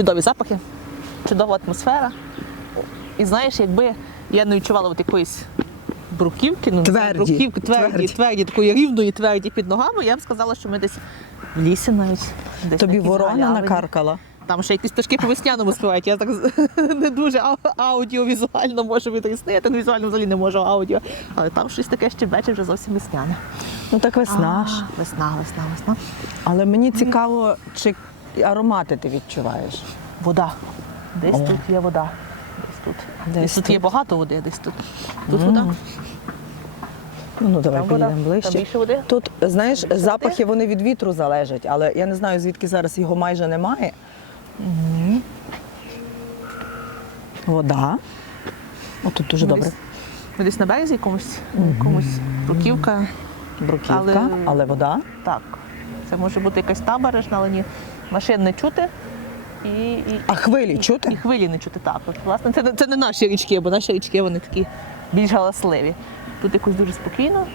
чудові запахи, чудова атмосфера. І знаєш, якби я не відчувала от якоїсь бруківки, ну Тверді, бруківки, тверді, тверді. тверді, такої рівної тверді під ногами, я б сказала, що ми десь в лісі навіть. Десь Тобі ворона галявині. накаркала. Там ще якісь пташки по весняному співають. Я так не дуже ау- аудіовізуально можу відрізнити, візуально взагалі не можу аудіо. Але там щось таке ще щебече вже зовсім весняне. Ну так весна ж. Весна, весна, весна. Але мені цікаво, чи аромати ти відчуваєш. Вода. Десь О. тут є вода. Десь тут. Десь Десь, тут, тут. є багато води, десь тут. Тут вода. Ну, ну давай поїдемо ближче. Води? Тут, знаєш, Більше запахи вони від вітру залежать, але я не знаю, звідки зараз його майже немає. Вода. О, тут дуже Ми добре. десь- Ми десь на березі якомусь, якомусь руківка. Бруківка, але- але вода. Так. Це може бути якась табережна, але ні. Машин не чути. І, і, А хвилі і, чути? І хвилі не чути так. От, власне, це, не- це не наші річки, бо наші річки вони такі більш галасливі. Тут якось дуже спокійно.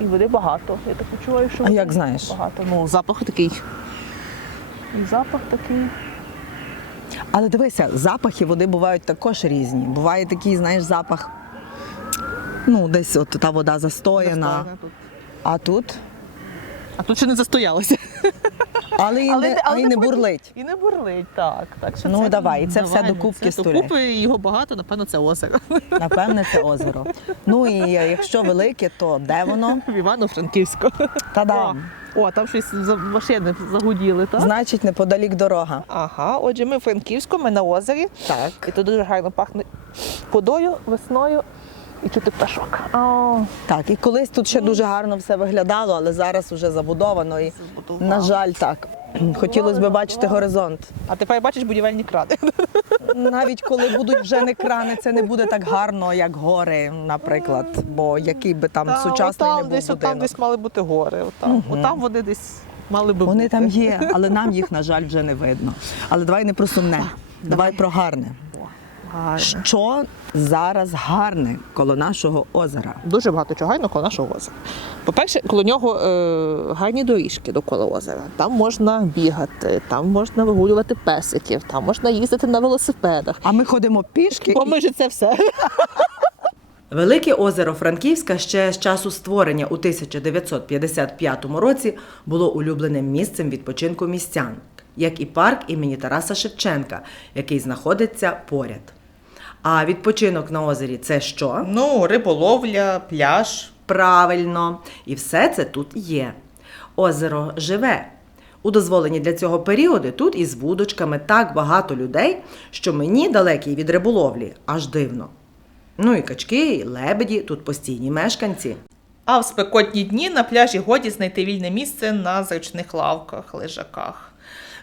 І води багато. Я так відчуваю, що А води як знаєш? багато. Ну, запах такий. І запах такий. Але дивися, запахи води бувають також різні. Буває такий, знаєш, запах. Ну, десь от та вода застояна. Застояна тут. А тут. А тут ще не застоялося. Але і не, а й не потім- бурлить. І не бурлить, так. так що Ну, це, давай, і це все докупки це стуляй. Докупи, і його багато, напевно, це озеро. Напевне, це озеро. Ну і якщо велике, то де воно? В Івано-Франківську. Та-дам! О, о, там щось за машини загуділи, так? Значить, неподалік дорога. Ага, отже, ми в Франківську, ми на озері. Так. І тут дуже гарно пахне водою, весною і чути пташок. О, Так, і колись тут ще дуже гарно все виглядало, але зараз вже забудовано. І, на жаль, так. Хотілося б бачити горизонт. а тепер бачиш будівельні крани. Навіть коли будуть вже не крани, це не буде так гарно, як гори, наприклад. Бо який би там сучасний отам не був десь, будинок. десь мали бути гори. Отам, отам вони десь мали би Вони бути. там є, але нам їх, на жаль, вже не видно. Але давай не про сумне, давай про гарне. Гарно. Що зараз гарне коло нашого озера? Дуже багато чого гарного коло нашого озера. По-перше, коло нього е, гарні доріжки довкола озера. Там можна бігати, там можна вигулювати песиків, там можна їздити на велосипедах. А ми ходимо пішки. Бо ми ж це все. Велике озеро Франківська ще з часу створення у 1955 році було улюбленим місцем відпочинку містян, як і парк імені Тараса Шевченка, який знаходиться поряд. А відпочинок на озері це що? Ну, риболовля, пляж. Правильно, і все це тут є. Озеро живе. У дозволені для цього періоди тут із вудочками так багато людей, що мені далекий від риболовлі, аж дивно. Ну і качки, і лебеді тут постійні мешканці. А в спекотні дні на пляжі годі знайти вільне місце на зручних лавках, лежаках.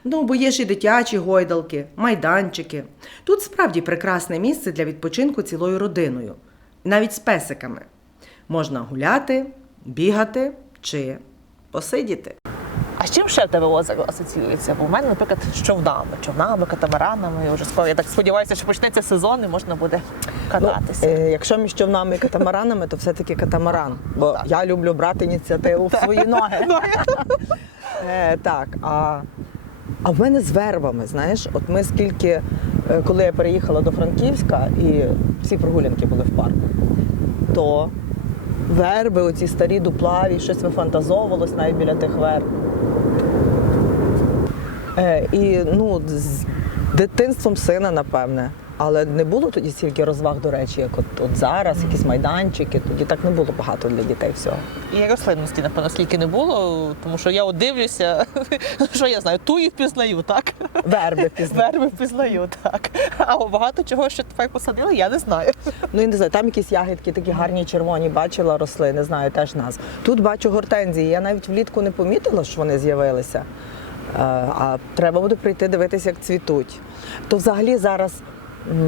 Ну, бо є ж і дитячі гойдалки, майданчики. Тут справді прекрасне місце для відпочинку цілою родиною, навіть з песиками. Можна гуляти, бігати чи посидіти. А з чим ще тебе озеро асоціюється? Бо в мене, наприклад, з човнами, човнами, катамаранами. Я вже скоро я так сподіваюся, що почнеться сезон і можна буде кататися. Е, якщо між човнами і катамаранами, то все-таки катамаран. Бо я люблю брати ініціативу в свої ноги. Е, так, а, а в мене з вербами, знаєш, от ми скільки, е, коли я переїхала до Франківська і всі прогулянки були в парку, то верби, оці старі дуплаві, щось вифантазовувалось навіть біля тих верб. Е, і ну, з дитинством сина, напевне. Але не було тоді стільки розваг, до речі, як от, от зараз, якісь майданчики. Тоді так не було багато для дітей всього. І рослинності, напевно, скільки не було, тому що я от дивлюся, що я знаю, тую впізнаю, так? Верби пізно. Верби впізнаю, так. А багато чого, що тепер посадили, я не знаю. Ну, я не знаю, там якісь ягідки такі гарні червоні, бачила росли, не знаю теж нас. Тут бачу гортензії. Я навіть влітку не помітила, що вони з'явилися. Е, А треба буде прийти дивитися, як цвітуть. То взагалі зараз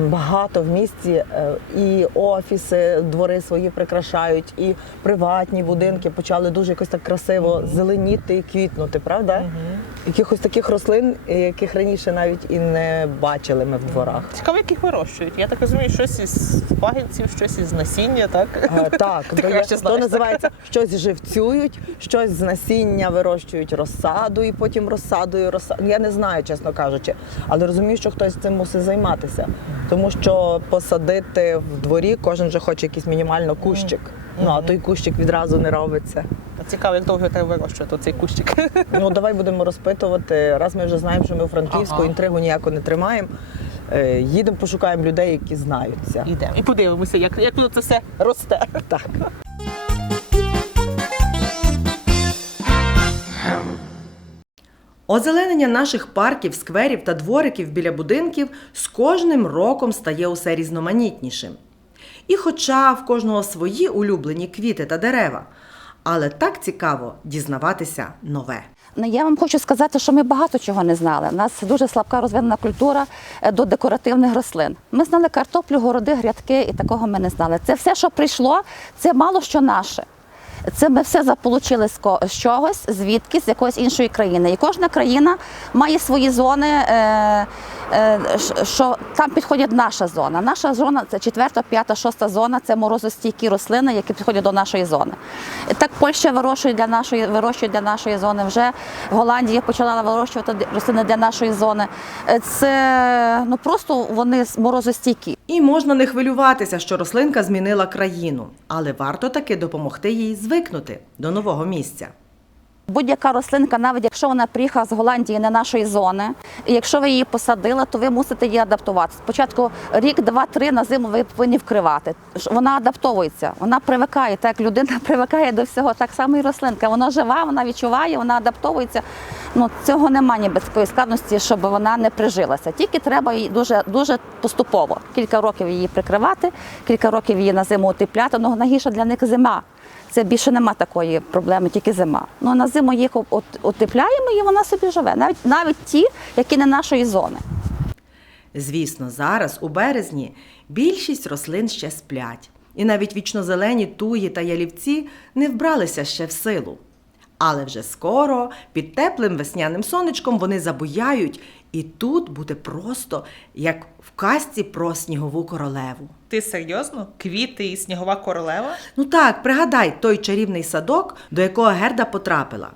багато в місті е, і офіси, двори свої прикрашають, і приватні будинки почали дуже якось так красиво зеленіти і квітнути, правда? Якихось таких рослин, яких раніше навіть і не бачили ми в дворах. Цікаво, як їх вирощують. Я так розумію, щось із пагінців, щось із насіння, так? Е, Так, Ти то, краще то знаєш, так? називається щось живцюють, щось з насіння вирощують розсаду і потім розсадою розсаду. Я не знаю, чесно кажучи, але розумію, що хтось цим мусить займатися. Тому що посадити в дворі кожен же хоче якийсь мінімально кущик. Ну а той кущик відразу не робиться. Цікаво, як довго треба вирощувати цей кущик. Ну давай будемо розпитувати. Раз ми вже знаємо, що ми у Франківську Ага. інтригу ніяку не тримаємо. е, Їдемо, пошукаємо людей, які знаються. Ідемо. І подивимося, як, як воно це все росте. Так. Озеленення наших парків, скверів та двориків біля будинків з кожним роком стає усе різноманітнішим. І хоча в кожного свої улюблені квіти та дерева, але так цікаво дізнаватися нове. Ну, я вам хочу сказати, що ми багато чого не знали. У нас дуже слабка розвинена культура е, до декоративних рослин. Ми знали картоплю, городи, грядки, і такого ми не знали. Це все, що прийшло, це мало що наше. Це ми все заполучили з чогось, звідки, з якоїсь іншої країни. І кожна країна має свої зони, е, е, що там підходить наша зона. Наша зона це четверта, п'ята, шоста зона це морозостійкі рослини, які підходять до нашої зони. І так Польща вирощує для нашої, вирощує для нашої зони. Вже Голландія почала вирощувати рослини для нашої зони. Е, Це ну просто вони морозостійкі. І можна не хвилюватися, що рослинка змінила країну, але варто таки допомогти їй звикнути до нового місця. Будь-яка рослинка, навіть якщо вона приїхала з Голландії, не нашої зони, і якщо ви її посадили, то ви мусите її адаптувати. Спочатку рік, два-три на зиму ви повинні вкривати. Вона адаптовується, вона привикає. Так як людина привикає до всього, так само і рослинка. Вона жива, вона відчуває, вона адаптовується. Ну цього немає ні такої складності, щоб вона не прижилася. Тільки треба її дуже дуже поступово. Кілька років її прикривати, кілька років її на зиму утепляти. Ну найгірше для них зима. Це більше нема такої проблеми, тільки зима. Ну на зиму їх утепляємо і вона собі живе. Навіть навіть ті, які не нашої зони. Звісно, зараз, у березні, більшість рослин ще сплять, і навіть вічнозелені туї та ялівці не вбралися ще в силу. Але вже скоро, під теплим весняним сонечком, вони забуяють, і тут буде просто як в казці про снігову королеву. Ти серйозно? Квіти і снігова королева? Ну так, пригадай той чарівний садок, до якого Герда потрапила.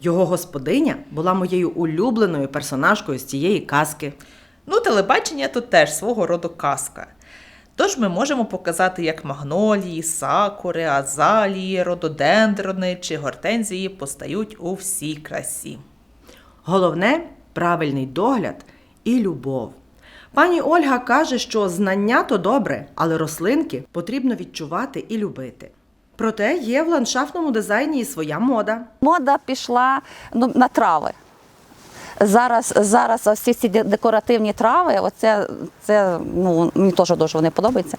Його господиня була моєю улюбленою персонажкою з цієї казки. Ну, телебачення тут теж свого роду казка. Тож ми можемо показати, як магнолії, сакури, азалії, рододендрони чи гортензії постають у всій красі. Головне правильний догляд і любов. Пані Ольга каже, що знання то добре, але рослинки потрібно відчувати і любити. Проте є в ландшафтному дизайні і своя мода. Мода пішла ну, на трави. Зараз, зараз ось ці декоративні трави, оце це ну мені теж дуже вони подобаються.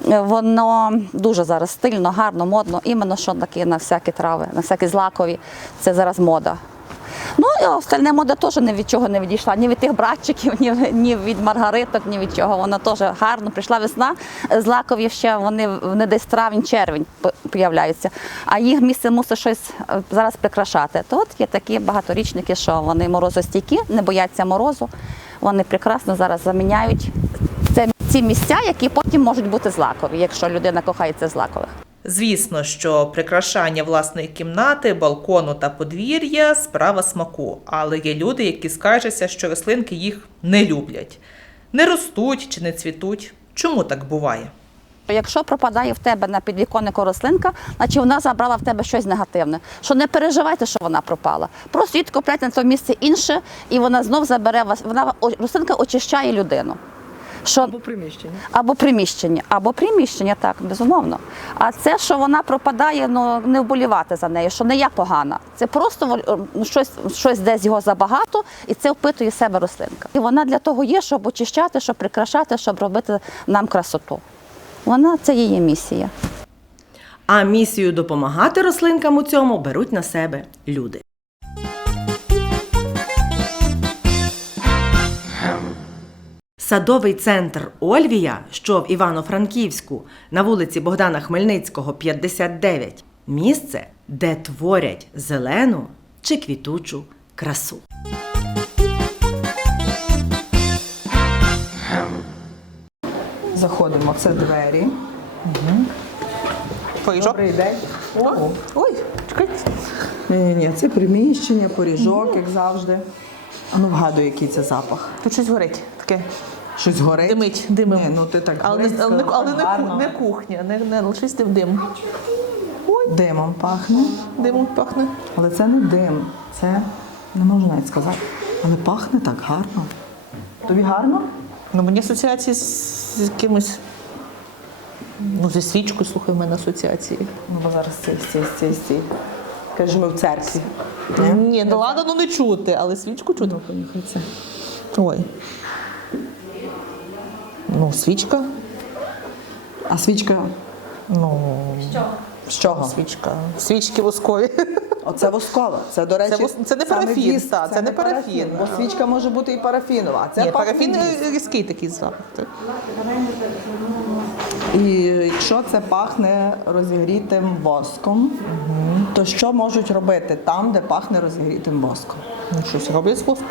Воно дуже зараз стильно, гарно, модно. Іменно що такі на всякі трави, на всякі злакові. Це зараз мода. Ну і остальне мода теж ні від чого не відійшла. Ні від тих братчиків, ні, ні від маргариток, ні від чого. Вона теж гарно. Прийшла весна. Злакові ще вони, вони десь травень-червень появляються. А їх місце мусить щось е, зараз прикрашати. То от є такі багаторічники, що вони морозостійкі, не бояться морозу. Вони прекрасно зараз заміняють це ці місця, які потім можуть бути злакові, якщо людина кохається злакових. Звісно, що прикрашання власної кімнати, балкону та подвір'я справа смаку, але є люди, які скаржаться, що рослинки їх не люблять, не ростуть чи не цвітуть. Чому так буває? Якщо пропадає в тебе на підвіконнику рослинка, значить вона забрала в тебе щось негативне. Що не переживайте, що вона пропала. Просто їдь купляйте на то місце інше, і вона знов забере вас. Вона рослинка очищає людину. Що Або приміщення. або приміщення, або приміщення, так, безумовно. А це, що вона пропадає, ну не вболівати за нею, що не я погана. Це просто ну, щось, щось десь його забагато, і це впитує в себе рослинка. І вона для того є, щоб очищати, щоб прикрашати, щоб робити нам красоту. Вона це її місія. А місію допомагати рослинкам у цьому беруть на себе люди. Садовий центр Ольвія, що в Івано-Франківську, на вулиці Богдана Хмельницького, 59, місце, де творять зелену чи квітучу красу. Заходимо, це двері. Поріжок. Добрий день. О, Ой, чекайте. ні, ні, ні, це приміщення, поріжок, як завжди. А ну вгадуй, який це запах. Тут щось горить. Таке. Щось горить? Димить, димом. Ні, ну ти так Але, не, близько, але, але не, ку- гарно. не кухня, не, не лише з дим. Димом пахне. Димом пахне. Але це не дим, це не можу навіть сказати. Але пахне так гарно. Тобі гарно? Ну, мені асоціації з, з якимось. Ну, зі свічкою, слухай, в мене асоціації. Ну, бо зараз стій, стій, стій, стій. Каже, ми в церкві. Ні, ну ладно, ну не чути, але свічку чути. Це. Ой. Ну, свічка. А свічка Ну, з чого? свічка. Свічки воскові. Оце воскова. Це, до речі, вос- це не саме парафін, віск, та, це не парафін. Бо свічка може бути і парафінова, а це Ні, парафін віск. різкий такий запах. так. І якщо це пахне розігрітим воском, то що можуть робити там, де пахне розігрітим воском? Ну, щось роблять з воску.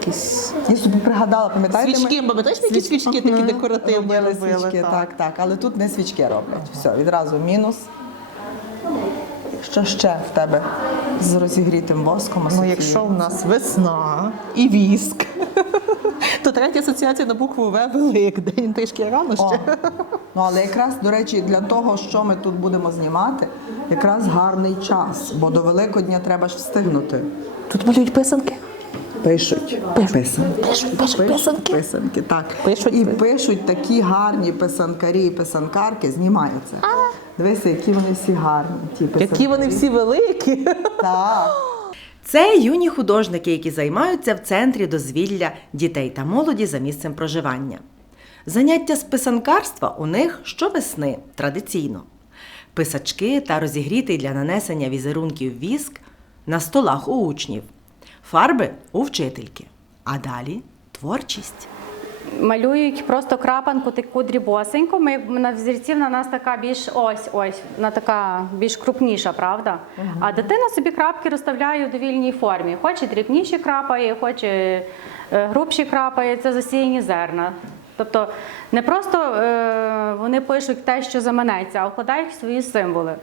Якісь Я собі пригадала, пам'ятаєте? свічки, пам'ятаєш, які свічки такі Мгм. декоративні робили робили? свічки, так. так, так. Але тут не свічки роблять. Все, відразу мінус. Що ще в тебе з розігрітим воском? Ну, якщо в нас весна і віск, то третя асоціація на букву В Великдень. Трішки рано О, ну але якраз, до речі, для того, що ми тут будемо знімати, якраз гарний час, бо до Великодня треба ж встигнути. Тут малюють писанки. Пишуть. Писанки. Пишуть, пишуть писанки. Писанки, так. Пишуть. І пишуть такі гарні писанкарі і писанкарки, знімаються. Дивися, які вони всі гарні. Ті Які вони всі великі. Так. Це юні художники, які займаються в центрі дозвілля дітей та молоді за місцем проживання. Заняття з писанкарства у них щовесни традиційно. Писачки та розігрітий для нанесення візерунків віск на столах у учнів, фарби у вчительки. А далі творчість. Малюють просто крапанку таку дрібосеньку. Ми на взірців на нас така більш ось ось, вона така більш крупніша, правда? А дитина собі крапки розставляє в довільній формі. Хоче дрібніші крапає, хоче е, грубші крапає, це засіяні зерна. Тобто не просто е, вони пишуть те, що заманеться, а вкладають в свої символи.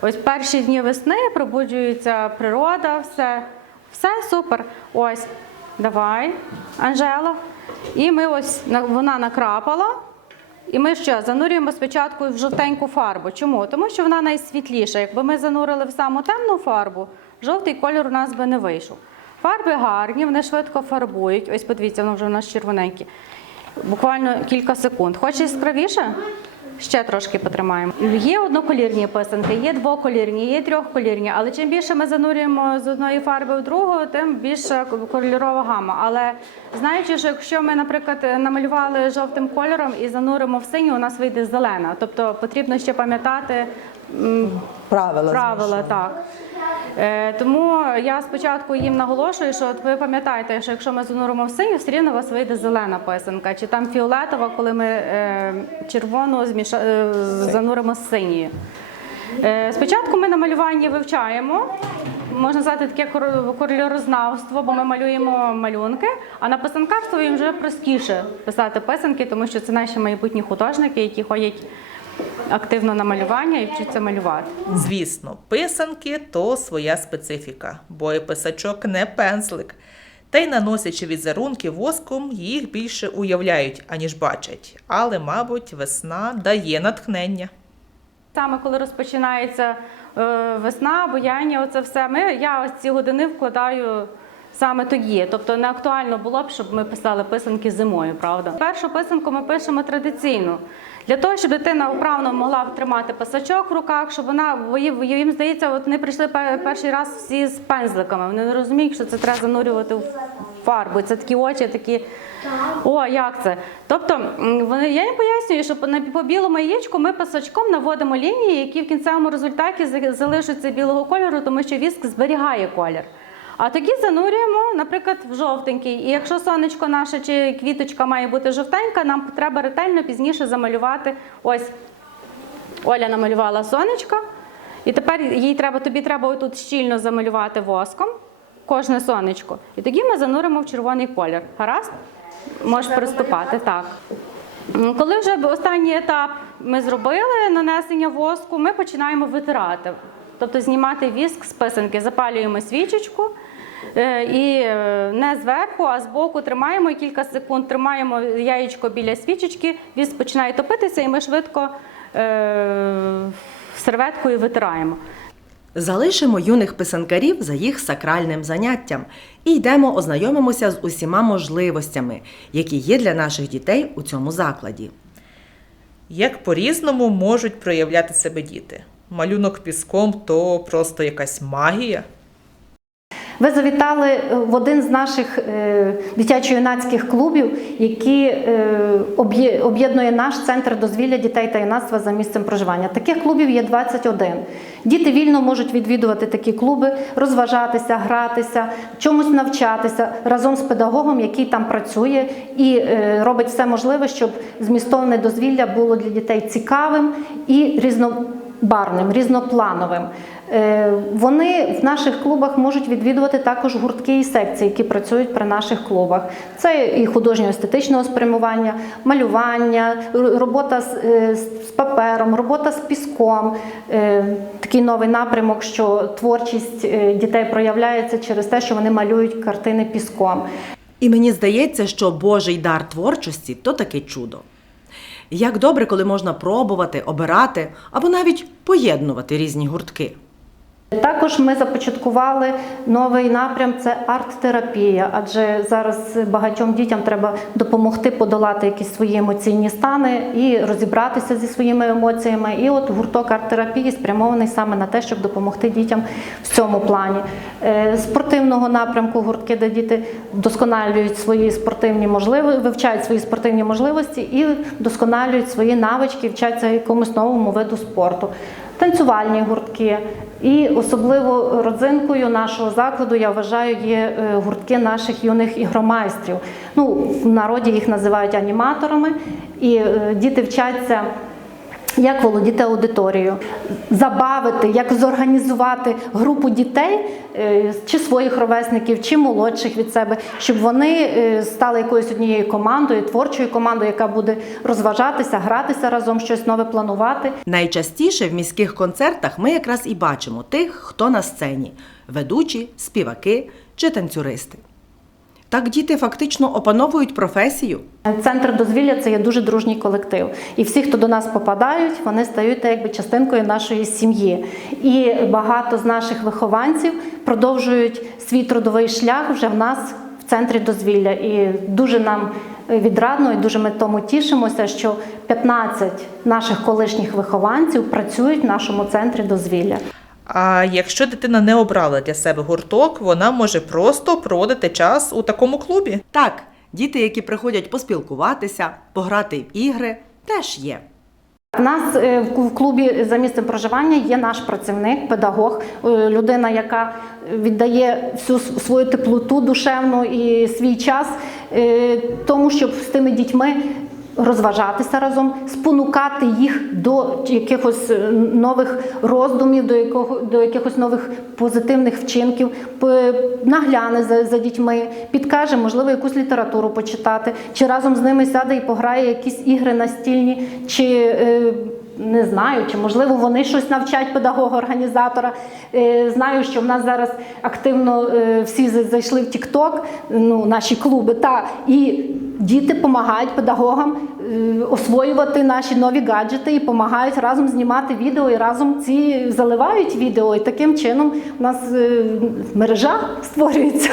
Ось перші дні весни пробуджується природа, все, все супер. Ось, давай, Анжела. І ми ось вона накрапала. І ми що занурюємо спочатку в жовтеньку фарбу. Чому? Тому що вона найсвітліша. Якби ми занурили в саму темну фарбу, жовтий кольор у нас би не вийшов. Фарби гарні, вони швидко фарбують. Ось подивіться, воно вже у нас червоненькі. Буквально кілька секунд. Хочеш яскравіше? Ще трошки потримаємо. Є одноколірні писанки, є двоколірні, є трьохколірні, але чим більше ми занурюємо з одної фарби в другу, тим більша кольорова гама. Але знаючи, що якщо ми, наприклад, намалювали жовтим кольором і зануримо в синю, у нас вийде зелена. Тобто потрібно ще пам'ятати Правила. правила, так. Е, тому я спочатку їм наголошую, що от ви пам'ятаєте, що якщо ми зануримо в синю, все рівно у вас вийде зелена писанка, чи там фіолетова, коли ми е, червону зміша... е, зануримо з синьою. Е, спочатку ми на малюванні вивчаємо. Можна сказати, таке кольорознавство, бо ми малюємо малюнки, а на писанкарство їм вже простіше писати писанки, тому що це наші майбутні художники, які ходять активно на малювання і вчаться малювати. Звісно, писанки то своя специфіка, бо і писачок не пензлик. Та й наносячи візерунки воском, їх більше уявляють, аніж бачать. Але, мабуть, весна дає натхнення. Саме коли розпочинається е, весна, бояння, оце все. Ми, я ось ці години вкладаю саме тоді. Тобто не актуально було б, щоб ми писали писанки зимою, правда? Першу писанку ми пишемо традиційно. Для того, щоб дитина вправно могла тримати писачок в руках, щоб вона, їм, здається, от вони прийшли перший раз всі з пензликами. Вони не розуміють, що це треба занурювати в фарбу. Це такі очі, такі. О, як це? Тобто, вони, я їм пояснюю, що на по білому яєчку ми пасачком наводимо лінії, які в кінцевому результаті залишаться білого кольору, тому що віск зберігає колір. А тоді занурюємо, наприклад, в жовтенький. І якщо сонечко наше чи квіточка має бути жовтенька, нам треба ретельно пізніше замалювати. Ось Оля намалювала сонечко, і тепер їй треба, тобі треба отут щільно замалювати воском. кожне сонечко. І тоді ми зануримо в червоний колір. Гаразд? Можеш приступати, так. Коли вже останній етап ми зробили нанесення воску, ми починаємо витирати. Тобто знімати віск з писанки, запалюємо свічечку і е, не зверху, а збоку тримаємо і кілька секунд, тримаємо яєчко біля свічечки, віск починає топитися, і ми швидко е, серветкою витираємо. Залишимо юних писанкарів за їх сакральним заняттям і йдемо ознайомимося з усіма можливостями, які є для наших дітей у цьому закладі. Як по-різному можуть проявляти себе діти. Малюнок піском то просто якась магія. Ви завітали е, в один з наших е, дитячо-юнацьких клубів, який е, об'єднує наш центр дозвілля дітей та юнацтва за місцем проживання. Таких клубів є 21. Діти вільно можуть відвідувати такі клуби, розважатися, гратися, чомусь навчатися разом з педагогом, який там працює і робить все можливе, щоб змістовне дозвілля було для дітей цікавим і різнобарвним, різноплановим. Е, Вони в наших клубах можуть відвідувати також гуртки і секції, які працюють при наших клубах. Це і художньо-естетичного спрямування, малювання, робота з, е, папером, робота з піском. Е, Такий новий напрямок, що творчість дітей проявляється через те, що вони малюють картини піском. І мені здається, що Божий дар творчості то таке чудо. Як добре, коли можна пробувати, обирати або навіть поєднувати різні гуртки. Також ми започаткували новий напрям це арт-терапія, адже зараз багатьом дітям треба допомогти подолати якісь свої емоційні стани і розібратися зі своїми емоціями. І от гурток арт-терапії спрямований саме на те, щоб допомогти дітям в цьому плані. Е, Спортивного напрямку гуртки, де діти вдосконалюють свої спортивні можливості, вивчають свої спортивні можливості і вдосконалюють свої навички, вчаться якомусь новому виду спорту. Танцювальні гуртки. І особливо родзинкою нашого закладу, я вважаю, є е, гуртки наших юних ігромайстрів. Ну, в народі їх називають аніматорами, і е, діти вчаться. Як володіти аудиторією, забавити, як зорганізувати групу дітей е, чи своїх ровесників, чи молодших від себе, щоб вони е, стали якоюсь однією командою, творчою командою, яка буде розважатися, гратися разом, щось нове планувати. Найчастіше в міських концертах ми якраз і бачимо тих, хто на сцені ведучі, співаки чи танцюристи. Так діти фактично опановують професію. Центр дозвілля це є дуже дружній колектив. І всі, хто до нас попадають, вони стають якби частинкою нашої сім'ї. І багато з наших вихованців продовжують свій трудовий шлях вже в нас в центрі дозвілля. І дуже нам відрадно, і дуже ми тому тішимося, що 15 наших колишніх вихованців працюють в нашому центрі дозвілля. А якщо дитина не обрала для себе гурток, вона може просто проводити час у такому клубі. Так, діти, які приходять поспілкуватися, пограти в ігри, теж є. У нас е, в клубі за місцем проживання є наш працівник, педагог, е, людина, яка віддає всю свою теплоту душевну і свій час е, тому, щоб з тими дітьми розважатися разом, спонукати їх до якихось е, нових роздумів, до якого до якихось нових позитивних вчинків, нагляне за, за дітьми, підкаже, можливо, якусь літературу почитати, чи разом з ними сяде і пограє якісь ігри настільні, чи е, не знаю, чи можливо вони щось навчать педагога-організатора. Е, Знаю, що в нас зараз активно всі зайшли в TikTok, ну, наші клуби, та і діти допомагають педагогам е, освоювати наші нові гаджети і допомагають разом знімати відео і разом ці заливають відео. І таким чином у нас е, мережа створюється.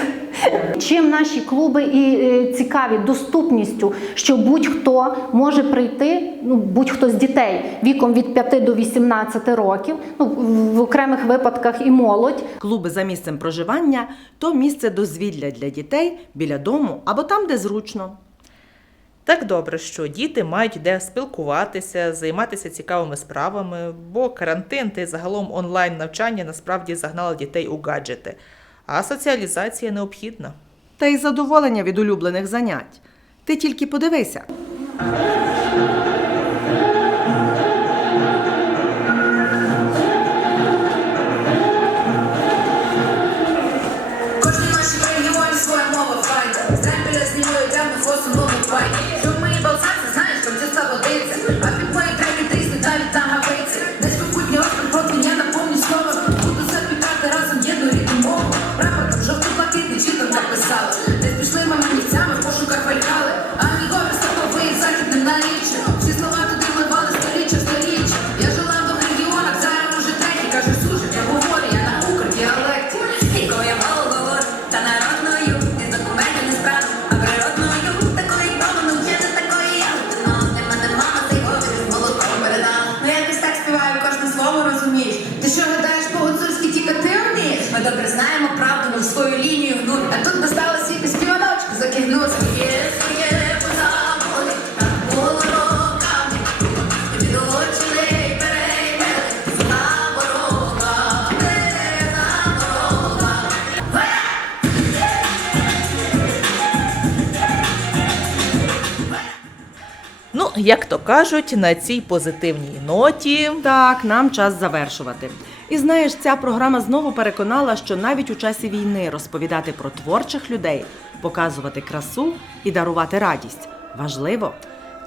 Чим наші клуби і е, цікаві доступністю, що будь-хто може прийти, ну будь-хто з дітей віком від 5 до 18 років, ну в окремих випадках і молодь, Клуби за місцем проживання то місце дозвілля для дітей біля дому або там, де зручно. Так добре, що діти мають де спілкуватися, займатися цікавими справами, бо карантин та й загалом онлайн навчання насправді загнало дітей у гаджети. А соціалізація необхідна. Та й задоволення від улюблених занять. Ти тільки подивися. Як то кажуть, на цій позитивній ноті. Так, нам час завершувати. І знаєш, ця програма знову переконала, що навіть у часі війни розповідати про творчих людей, показувати красу і дарувати радість важливо.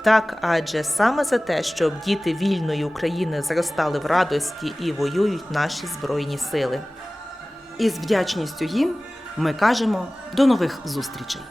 Так, адже саме за те, щоб діти вільної України зростали в радості і воюють наші збройні сили. І з вдячністю їм ми кажемо до нових зустрічей.